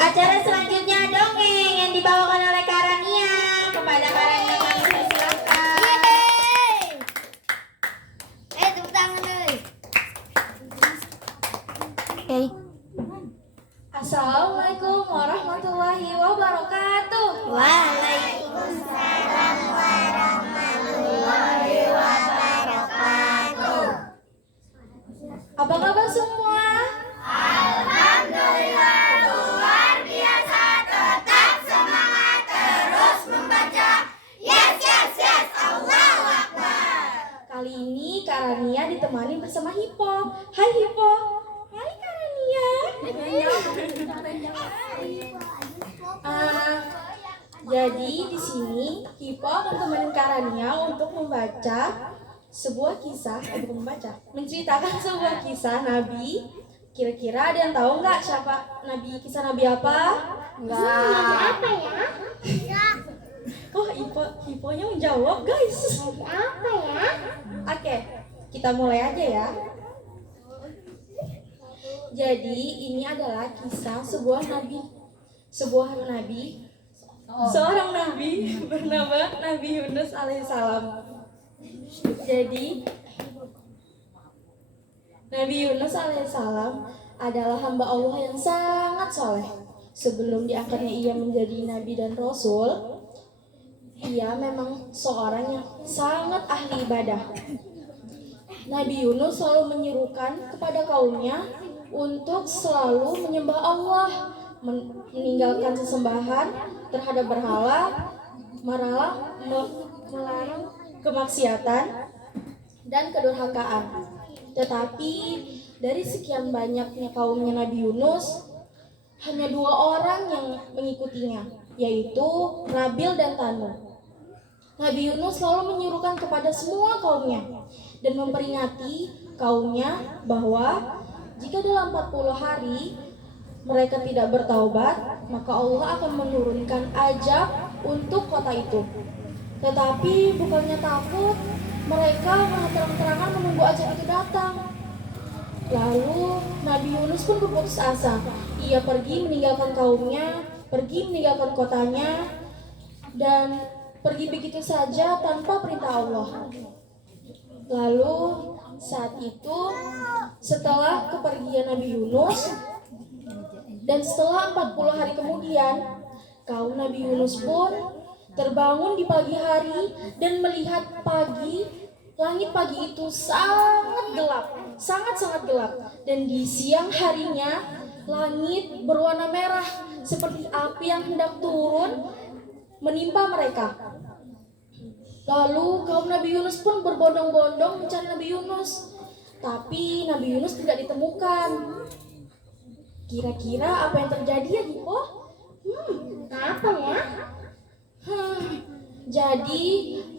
Acara selanjutnya dongeng yang dibawakan oleh Karania. Kepada Karania kami persilakan. Tepuk tangan dulu. Oke. Assalamualaikum warahmatullahi wabarakatuh. Waalaikumsalam warahmatullahi wabarakatuh. Apa kabar semua? Alhamdulillah luar biasa, tetap semangat terus membaca. Yes, yes, yes, Allahu Akbar. Kali ini Karania ditemani bersama Hipo. Hai Hipo. Hai Karania. Jadi di sini Hipo akan temenin Karania untuk membaca sebuah kisah, menceritakan sebuah kisah Nabi. Kira-kira ada yang tahu nggak siapa Nabi, kisah Nabi apa? Nggak. Nabi apa ya? Oh, Hiponya menjawab guys. Nabi apa ya? Oke, kita mulai aja ya. Jadi ini adalah kisah seorang nabi bernama Nabi Yunus alaihissalam. Jadi Nabi Yunus alaihissalam adalah hamba Allah yang sangat soleh. Sebelum diangkatnya ia menjadi nabi dan rasul, ia memang seorang yang sangat ahli ibadah. Nabi Yunus selalu menyerukan kepada kaumnya untuk selalu menyembah Allah, meninggalkan sesembahan terhadap berhala, melarang kemaksiatan dan kedurhakaan. Tetapi dari sekian banyaknya kaumnya Nabi Yunus, hanya 2 orang yang mengikutinya, yaitu Rabil dan Tanu. Nabi Yunus selalu menyerukan kepada semua kaumnya dan memperingati kaumnya bahwa jika dalam 40 hari mereka tidak bertaubat, maka Allah akan menurunkan azab untuk kota itu. Tetapi bukannya takut, mereka malah terang-terangan menunggu azab itu datang. Lalu Nabi Yunus pun berputus asa. Ia pergi meninggalkan kaumnya, pergi meninggalkan kotanya, dan pergi begitu saja tanpa perintah Allah. Lalu saat itu, setelah kepergian Nabi Yunus dan setelah 40 hari kemudian, kaum Nabi Yunus pun terbangun di pagi hari dan melihat langit pagi itu sangat gelap, sangat-sangat gelap. Dan di siang harinya, langit berwarna merah seperti api yang hendak turun menimpa mereka. Lalu kaum Nabi Yunus pun berbondong-bondong mencari Nabi Yunus, tapi Nabi Yunus tidak ditemukan. Kira-kira apa yang terjadi ya Hipo? Apa ya? Jadi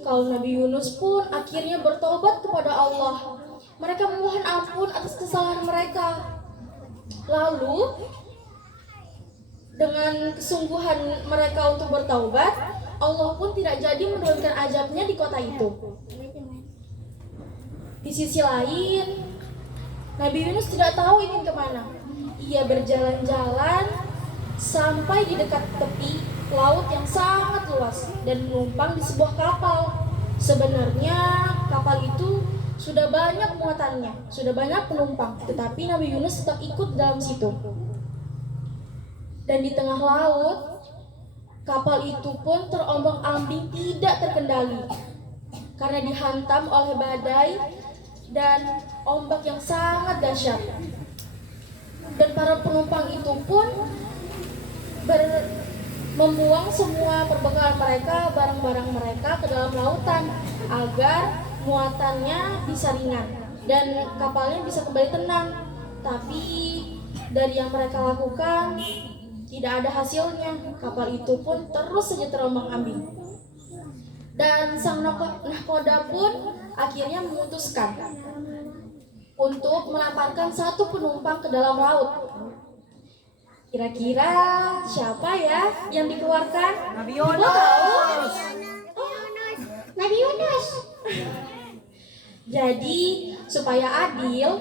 kaum Nabi Yunus pun akhirnya bertobat kepada Allah. Mereka memohon ampun atas kesalahan mereka. Lalu dengan kesungguhan mereka untuk bertaubat, Allah pun tidak jadi menurunkan azabnya di kota itu. Di sisi lain, Nabi Yunus tidak tahu ingin kemana. Ia berjalan-jalan sampai di dekat tepi laut yang sangat luas dan menumpang di sebuah kapal. Sebenarnya kapal itu sudah banyak muatannya, sudah banyak penumpang, tetapi Nabi Yunus tetap ikut dalam situ. Dan di tengah laut, kapal itu pun terombang-ambing tidak terkendali karena dihantam oleh badai dan ombak yang sangat dahsyat. Dan para penumpang itu pun membuang semua perbekalan mereka, barang-barang mereka ke dalam lautan agar muatannya bisa ringan dan kapalnya bisa kembali tenang. Tapi dari yang mereka lakukan tidak ada hasilnya. Kapal itu pun terus saja terombang-ambing. Dan sang nahkoda pun akhirnya memutuskan untuk melemparkan satu penumpang ke dalam laut. Kira-kira siapa ya yang dikeluarkan? Nabi Ibu Yunus. tahu? Nabi Yunus. Jadi supaya adil,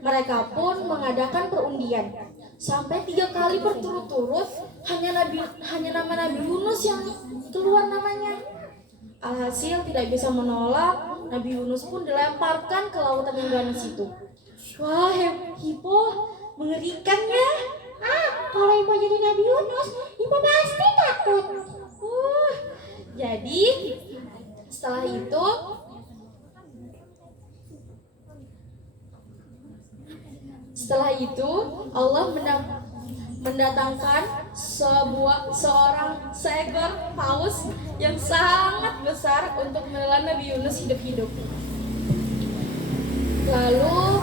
mereka pun mengadakan perundian. Sampai 3 kali berturut-turut hanya nama Nabi Yunus yang keluar namanya. Alhasil tidak bisa menolak, Nabi Yunus pun dilemparkan ke lautan yang ganas itu. Wah, Hipo, mengerikan ya. Kalau Ibu jadi Nabi Yunus, Ibu pasti takut. Jadi setelah itu Allah mendatangkan seekor paus yang sangat besar untuk menelan Nabi Yunus hidup-hidup. Lalu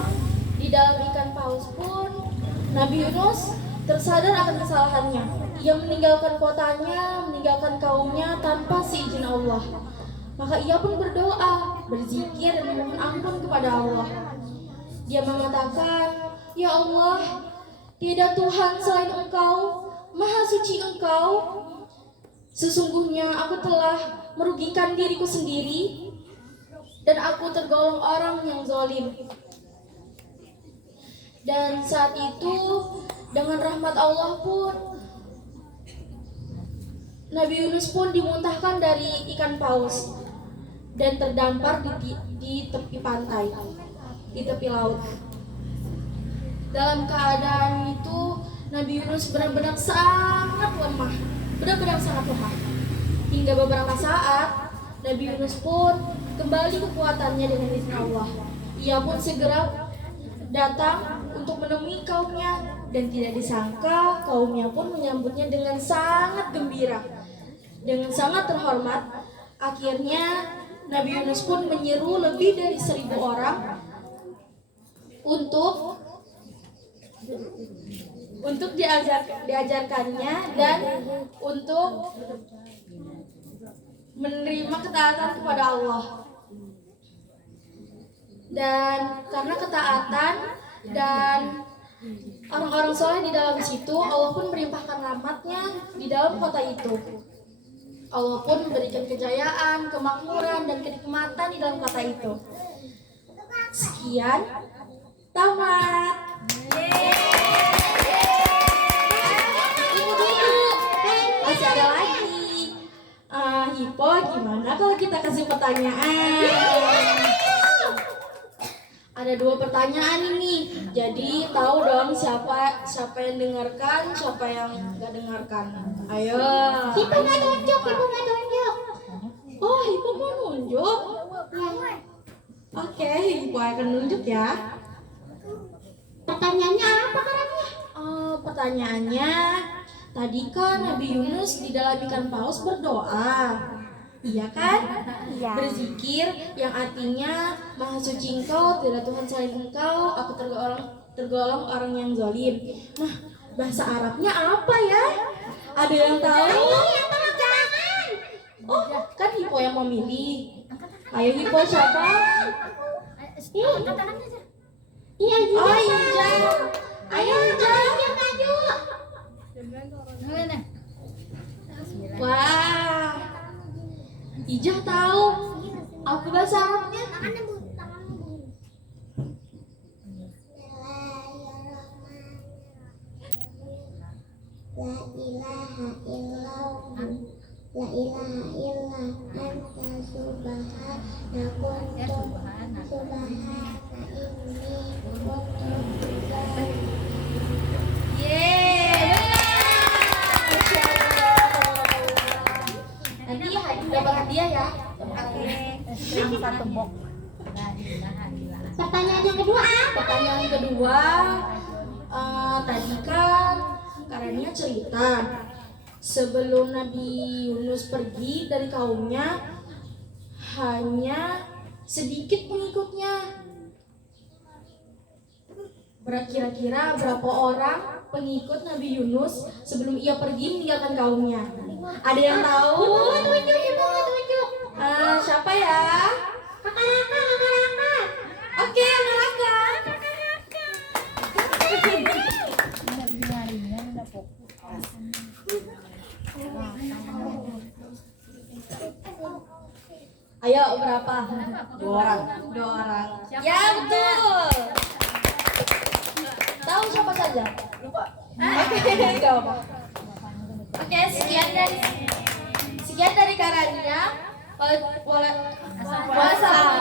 di dalam ikan paus pun Nabi Yunus tersadar akan kesalahannya. Ia meninggalkan kotanya, meninggalkan kaumnya tanpa seizin Allah. Maka ia pun berdoa, berzikir dan memohon ampun kepada Allah. Dia mengatakan, "Ya Allah, tiada Tuhan selain Engkau, Maha Suci Engkau. Sesungguhnya aku telah merugikan diriku sendiri dan aku tergolong orang yang zalim." Dan saat itu dengan rahmat Allah pun Nabi Yunus pun dimuntahkan dari ikan paus dan terdampar di tepi pantai, di tepi laut. Dalam keadaan itu Nabi Yunus benar-benar sangat lemah, hingga beberapa saat Nabi Yunus pun kembali kekuatannya dengan izin Allah. Ia pun segera datang untuk menemui kaumnya, dan tidak disangka kaumnya pun menyambutnya dengan sangat gembira, dengan sangat terhormat. Akhirnya Nabi Yunus pun menyeru lebih dari 1.000 orang untuk diajarkannya dan untuk menerima ketaatan kepada Allah. Dan karena ketaatan dan orang-orang soleh di dalam situ, Allah pun melimpahkan rahmatnya di dalam kota itu. Allah pun memberikan kejayaan, kemakmuran, dan kenikmatan di dalam kota itu. Sekian, tamat. Masih ada lagi. Hipo, gimana kalau kita kasih pertanyaan? Ada 2 pertanyaan ini, jadi tahu dong siapa yang dengarkan, siapa yang nggak dengarkan. Ayo. Ibu nggak tunjuk. Oh, Hipo mau nunjuk? Oke, Hipo akan nunjuk ya. Pertanyaannya apa karangnya? Pertanyaannya, tadi kan Nabi Yunus di dalam ikan paus berdoa. Iya kan? Iya. Berzikir yang artinya Maha Suci Engkau, tidak Tuhan selain Engkau, aku tergolong orang yang zalim. Nah, bahasa Arabnya apa ya? Ada yang tahu? Oh, kan Hipo yang memilih. Ayo Hipo, siapa? Iya, Oh, Ijah. Ayo Ijah. Wah, Ijah tahu. Apa bahasa Arabnya? La ilaha illallah, la ilaha illa anta subhanaka kuntu subhanaka inni kuntu minadz. Yeay, Masya Allah. Nanti dapat hadiah ya. Yang 1 box. Pertanyaan yang kedua apa? Pertanyaan kedua, tadi kan Karania cerita sebelum Nabi Yunus pergi dari kaumnya hanya sedikit pengikutnya. Kira-kira berapa orang pengikut Nabi Yunus sebelum ia pergi meninggalkan kaumnya? Ada yang tahu? Tunjuk. Siapa ya? Kakak. Oke, Raka. Ayo, berapa? 2 orang. Ya, betul. Tahu siapa saja? Lupa. Oke, gak apa. Oke, sekian dari Karania. Wassalamualaikum